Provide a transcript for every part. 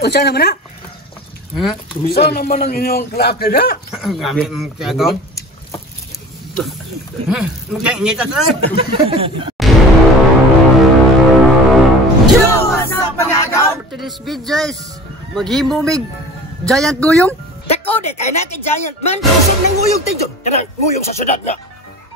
Unsa naman na? Saan naman ang inyong klake na? Kami agaw. Magkainita sa. Yo, what's up mga agaw? Today's video is maghimumig giant guyong. Teko, di kaya natin giant man. Isip ng nguyong tinjon. Kanang nguyong sa syudad na.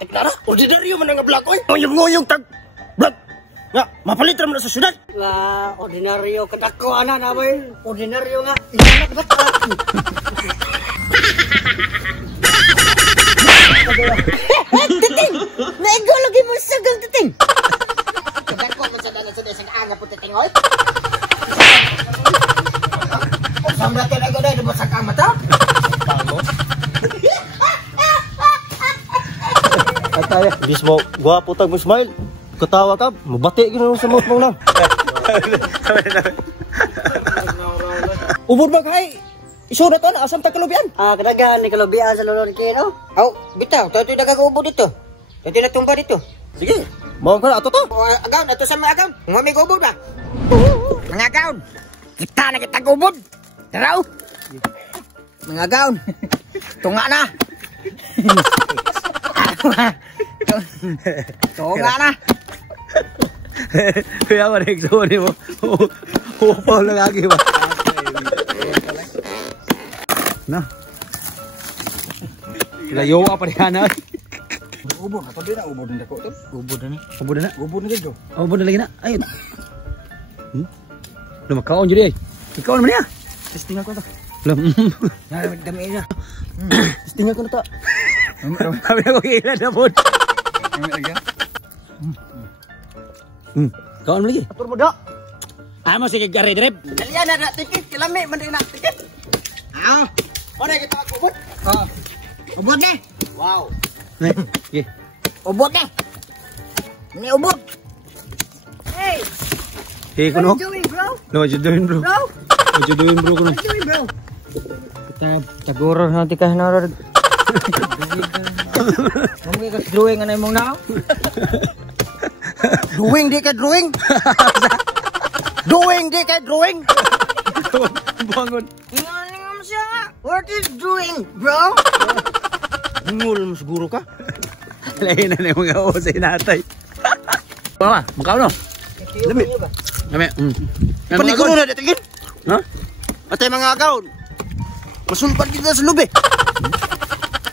Teklara, ordinaryo man ang vlog ko eh. Nguyong tag vlog. Nga, mapalit naman na sa syudad. Ordinaryo kadako ana na boy. Ordinaryo nga. Iyanak ba ta? Titing! Naigo lagi mo sagang titing! Kadako man sa dala sa desang aga po titing oy. Samra ka na goday mo sa kamata? Ataya, bismo, gwapo tag mo smile. Katawa ka, mabati gino sa mouth mo lang. Ubod ba kay? Isurat na asam ta kalubian. Kadagaan ni kalubian sa lolor kino. Aw, bitaw, tayo nagagubod dito. Tayo natumba dito. Sige, mao ka na ato to. Agawn, ato sa mga agawn. Mga may gubod ba? Mga agawn, kita na kita gubod. Taraw. Mga agawn, tunga na. Tunga na. Kaya ba rin sorry mo. Upaw lang lagi ba? Na. Layo pa rin na. Ubod na, tabi na ubod na ko. Ubod na ni. Ubod na. Ubod na dito. Ubod na lagi na. Ayun. Lumakaon dyan eh. Ikaw naman niya. Testing ako na to. Dami na. Testing ako na to. Kami na kong ilan na po. Kawan mo lagi. Atur mo da. Amo sige gari drip. Dalian na tikit, kilami man din na tikit. Mana kita ubod? Ubod ni. Wow. Oke. Ubod ni. Ini ubod. Hey. Hey kuno. What you doing, bro? No, what you doing bro? Bro? What you doing bro kuno? What you doing, bro? Kita taguror nanti kah narod. Kamu ka drawing ana imong now? Drawing di ka drawing? Drawing di ka drawing? Bangun. Ngam siya. What is drawing, bro? Ngul mo siguro ka? Lain na yung mga o sa inatay. Mama, mukha no? Lami. Lami. Paniguro na datingin. Ha? Atay mga agaw. Masulpan kita sa lubi.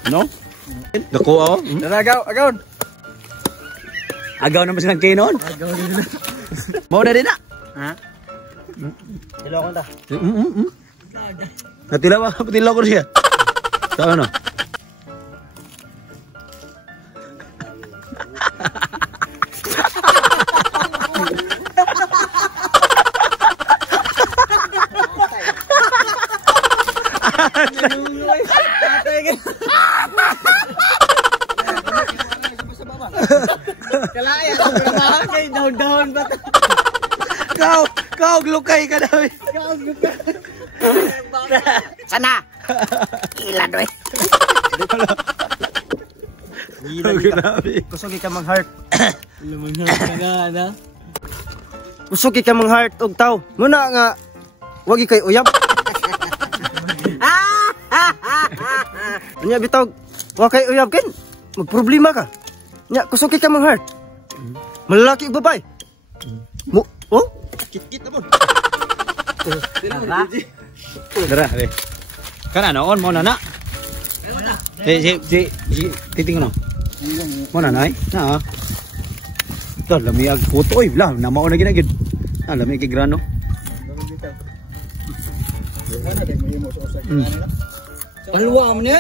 No? Dako ako. Agaw, agaw. Agaw naman silang kinon. Agaw din na. Mau na rin na. Ha? Dilo ko ta. Natilaw ko siya. Sa ano? Kalaya, kay down ba? Kau glukay ka daw. Sana. Ilan doy. Grabe. Kusugi ka mang heart. Na. Kusugi ka mang heart og taw. Muna nga wagi kay uyab. Nya bitaw wa kay uyab ken. Magproblema ka. Nya kusugi ka mang heart. Malalaki ug babay. Mo, oh? Kit-kit naman. Dara, re. Kana noon mo na na. Si titing no. Mo na nay. Na. To lami ag puto oy, lang na mao na ginagid. Lami kay grano. Palwa mo ni.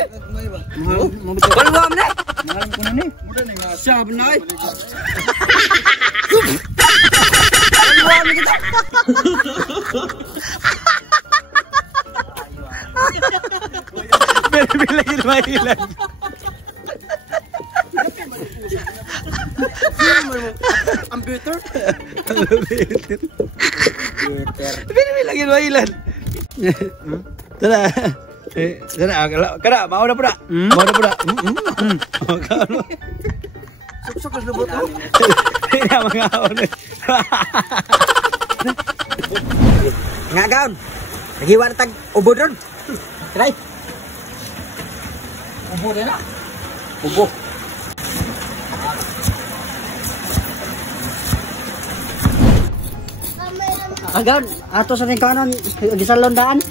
Palwa mo ni. Mahal ko na ni. Muda na nga. Sab na. Palwa mo kita. Bila gid mailan. Computer. Bila gid mailan. Tara. Kada mau na pura. Mau na pura. Sok lubot mo. Kaya mga on. Nga gaon. Nagiwa na tag ubo doon. Try. Ubo din na. Ubo. Agad, ato sa kanan, gisalon daan.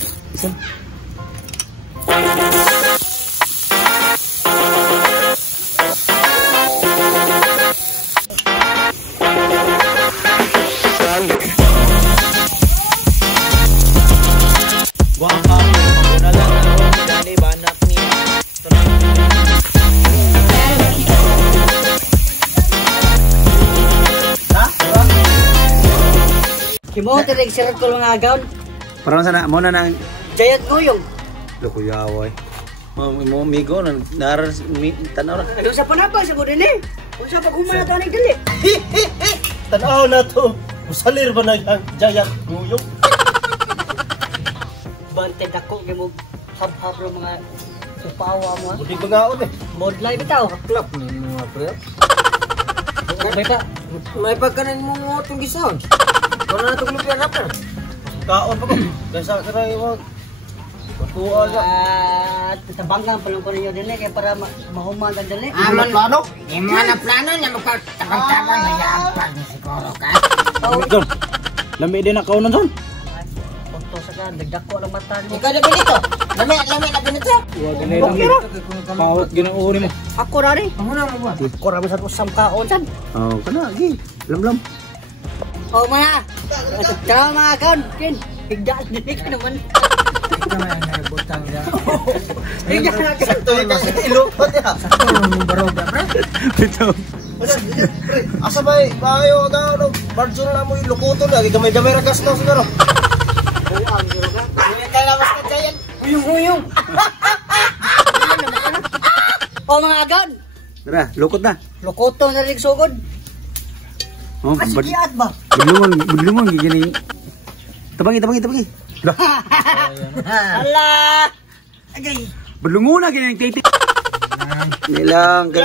Kimo tirig sirat ko mga agawon. Parang sana mo na nang Giant Nguyong. loko yaway. Mo migo na narar tanaw ra. Ano sa panabang sa gudin eh? Kung sa paghuma na ito gali. Tanaw na to. Usalir ba na ang Giant Nguyong? Bante dako kay mo hab-hab ro mga upawa mo. Hindi ba nga eh. Mod live bitaw. Klap ni mga pre. May pagkanan mo mo itong gisaon. Wala na itong lupyan rapper. Kaon pa ko. Kaysa ka na yung patuwa ka. Tabanggang pa lang ko ninyo din eh. Kaya para mahumagan din eh. Aman plano? Imo na plano niya magtabang-tabang na yampag ni siguro ka. Don. Lami din na kaunon son. Punto sa ka. Nagdako ng mata mo. Ikaw na binito. Lami na binito. Wa ganay lang. Pawat ginauri mo. Ako na rin. Ako na mo. Ako na sa usam kaon dyan. Oh, kana gi. Lam. Oh mga. Tara mga kaon. Kin. Higdaan din ka naman. Ikaw na yung naibutang niya. Higdaan na ka. Sakto yung ilupot niya. Sakto yung baroga, pre. Bitaw. Asa ba eh? Bayo ka ano? Barjo na mo yung lukuto na. Gamay-gamay ragas na siguro. Uyong-uyong. Oh mga agad. Tara, lukot na. Lokoto na rin sugod. Oh, Asikiat ba? budlungon gini. Tabangi. Lah, Ala. Agay. budlungon na gini titi. Nilang kan.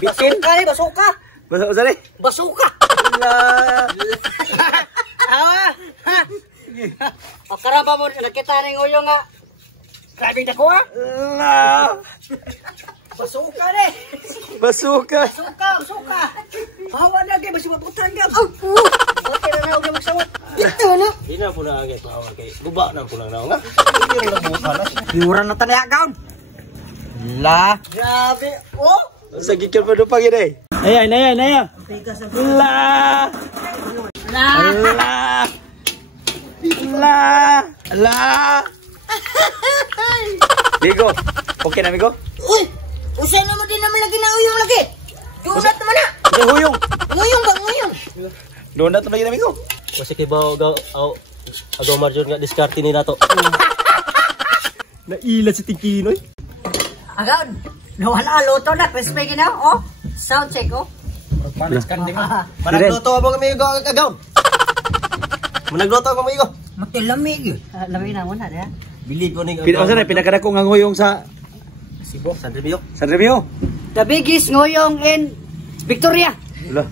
Bitin kali basuka. Usali. Basuka. Lah. Awa. O karamba mo nakita ning uyong nga. Grabe dako ah. Lah. Basuka ni. Basuka. Suka. Hawa na kay basi maputan ka. Okay na og magsawat. Dito na. Hindi na po na agad mahawa kay. Guba na po lang na nga. Hindi rin nabusan na. Liuran na tani agaw. La. Grabe. Oh. Sa gikil pa do pagi dai. Ay. La. La. Migo. Okay na migo? Uy! Usay na mo din naman lagi na uyong lagi. Donut naman na. Sa huyong. Nguyong ba, nguyong? Donut lagi na migo. Kasi kay ba agaw marjon nga diskarte ni nato. Naila si Tikinoy. Agaw. Nawala luto na crispy gina. Oh. Sound check oh. Managluto mo kami agaw. Managluto mo kami Matilamig yun. Lami na muna ya. Bili ko ni Pinakasan na pinakadako nga nguyong sa Cebu, San Remo. San Remo. The biggest ngoyong in Victoria. Lah.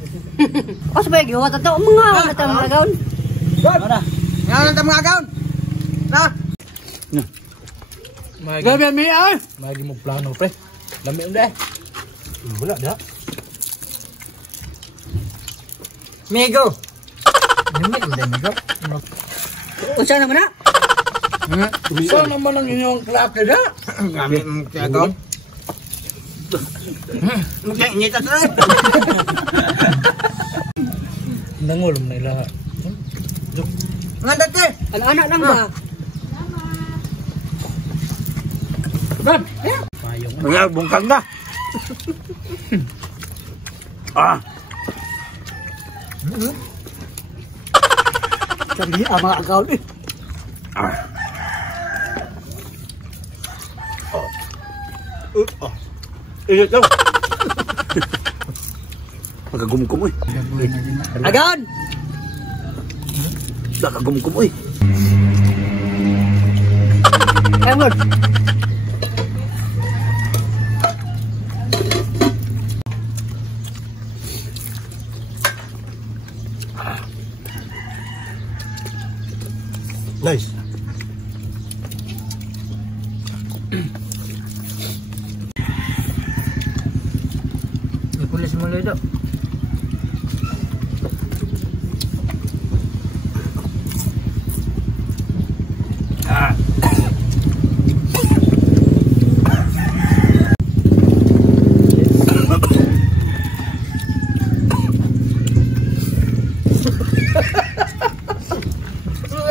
O sabay giwa ta to mga wala ta mga agaw. Ngayon ta mga agaw. Na. Gabi mi ay. Magi mo plano pre. Lami unde. Wala dah. Migo. Limit udah migo. Unsa naman na? Sa naman ang inyong klake da? Gamit mo kaya agaw. Nyita to. Nangol mo na ilaha. Nga dati. Anak-anak lang ba? Dan. Mga bungkang na. Sabi mga agaw eh. Ingat lang. Magagumkum oy. Agaw. Magagumkum oy. Emot. Nice. Pulis mo dito.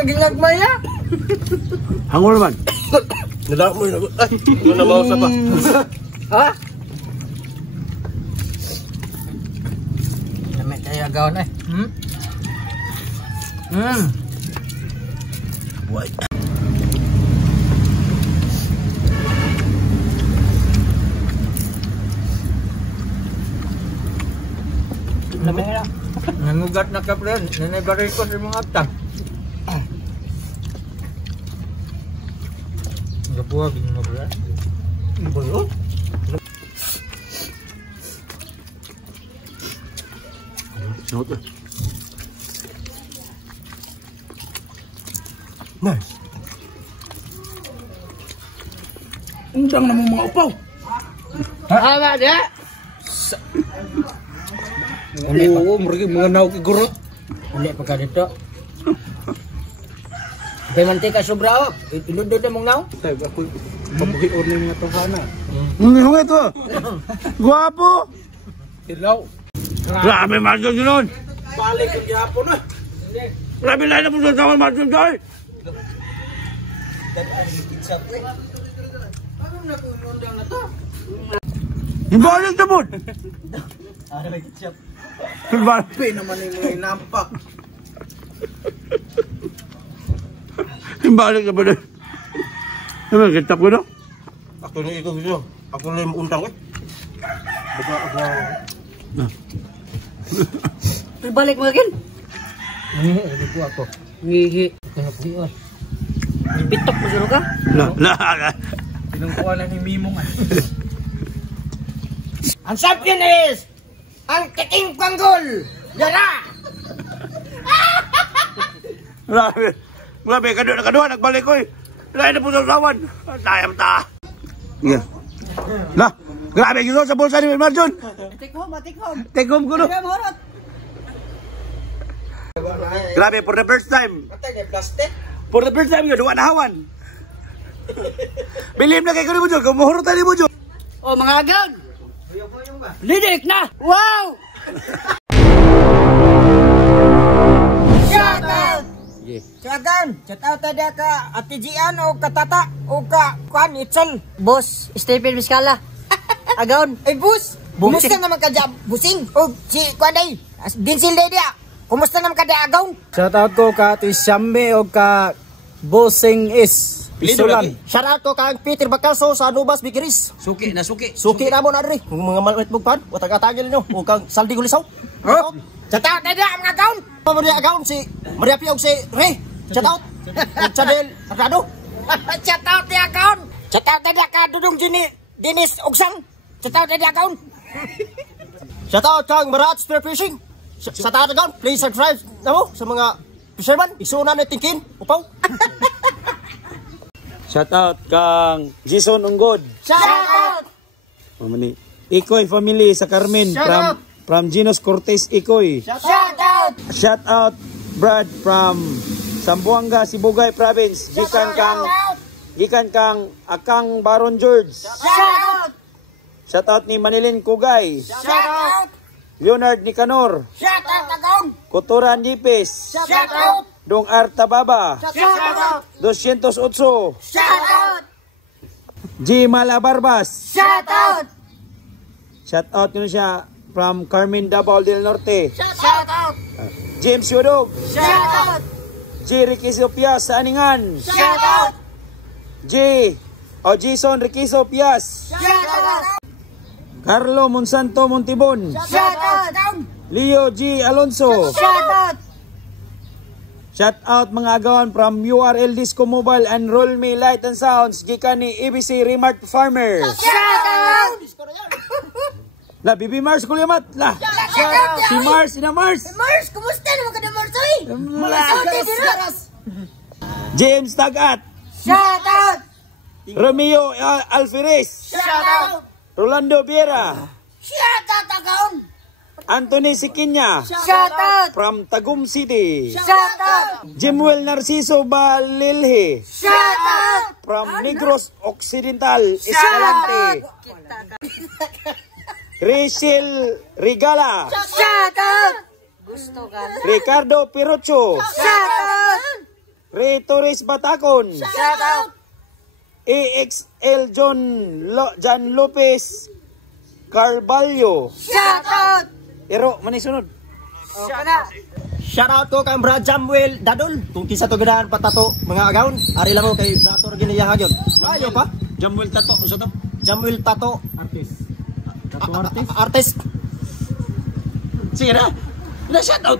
Ginagmaya. Hangul naman. Nalak mo yun. Ay, ano na mausap pa. Ha? Dami tayo agawan eh. Buhay. Dami nila. Nangugat na ka pre. Nanibari ko sa mga tang. Gabuha bin mo pre. Buhay. Note. Nice. Undang na mo mga upaw. Tama dia. Oo, mereka mengenal ke gurut. Uli pa ka dito. Kay mantika sobra oh. Iludod na mong naw. Tay, ako mabuhi orne mga tawhana. Ngayong ito. Guwapo. Ilaw. Grabe Marjon yun. Balik yung gihapon na. Grabe lahat na po sa tawang Marjon Joy. Himbalik na po. Ano may ketchup? Himbalik. Pe naman yung mga inampak. Himbalik na po na. Himbalik, kitap ko na. Ako na ito gusto. Ako na yung undang eh. Baka ako. Balik mo again. Hindi ko ako. Ngihi. Kaya po yun. Bitok mo sino ka? Na. Pinungkuha na ni Mimong. Ang champion is ang King Panggol. Yara! Grabe. Grabe, kadua, nagbalik ko eh. Lahat na po sa usawan. Tayam ta. Yeah. Lah, grabe gito sa bulsa ni Marjon. Take home, take home. Take home ko no. Kaya mo harap. Grabe, for the first time. Patay na plastic. For the first time, yun, duwa na hawan. Bilim na kay ko ni Bujo, kumuhurutan ni Bujo. Oh, mga agaw. Lidik na. Wow! Shout out! Shout out tadi ka Ate Gian o katata o ka kuan Itzel. Boss, Stephen Miskala. Agaw. Ay bus, kumusta naman ka dyan busing? O si kuan day, Dinsil day dia. Kumusta naman ka dyan agaw? Shoutout ko ka Ate Shambe o ka Bossing is Pisulan. Shout out ko kang Peter Bacalso sa Anubas Bigiris. Suki na suki. Suki na mo na rin. Kung mga malit bugpan, watag-atagil nyo. O kang Saldi Gulisaw. Oh. Shout out tadi mga agaw. Maria Agaw, si Maria Piog, si Ray. Shout out. Chadel Arnado. Shout out di agaw. Shout out tadi ka Dudong Dinis Ugsang. Shout out tadi agaw. Shout out kang Marat Spearfishing. Sa taat Agaw, please subscribe na mo sa mga fisherman. Isuna na tingkin. Upaw. Shout out kang Jason Unggod. Shout out. Mamani. Ikoy family sa Carmen from Ginos Cortez Ikoy. Shout out. Shout out Brad from Zamboanga, Sibugay Province. Gikan kang Akang Baron George. Shout out. Shout out ni Manilin Kugay. Shout out. Leonard Nicanor. Shout out agaw. Kotoran Yipes. Shout out. Dong Artababa. Shout out. 208. Shout out. G Malabarbas. Shout out. Shout out yun siya from Carmen Davao del Norte. Shout out. James Yodog. Shout out. G Riquizo Pias sa Aningan. Shout out. Jason Riquizo Pias. Shout out. Carlo Monsanto Montibon. Shout out. Leo G Alonso. Shout out. Shout out mga agawan from URL Disco Mobile and Roll Me Light and Sounds. Gikan ni EBC Remart Farmer. Shout out. La Bibi Mars Kuliamat. La. Shout out. Si Mars, ina Mars. Mars, kumusta naman ka na Mars? Oy? Wala. Garas. James Tagat. Shout out! Romeo Alferez. Shout out! Rolando Viera. Shout out agaon! Anthony Sikinya. Shout out! From Tagum City. Shout out! Jimuel Narciso Balilhe. Shout out! From Negros Occidental, Escalante. Rachel Regala. Shout out! Ricardo Pirocho. Shout out! Ray Torres Batacon. Shout out! AXL Jan Lopez Carvalho. Shout out! Ero, manisunod. Shout out ko kay Brad Samuel Dadol. Kung kisa to gadaan patato mga agaon, ari lang ko kay Dator giniya hagon. Ayo pa. Jamuel Tato, usa to? Samuel Tato, Artist. Tato artist. artist. Sige na. Na shout out.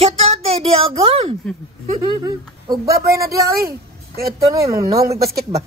Shout out di agaon! Ug babay na di ay. Kaya ito no, mga nong may basket ba?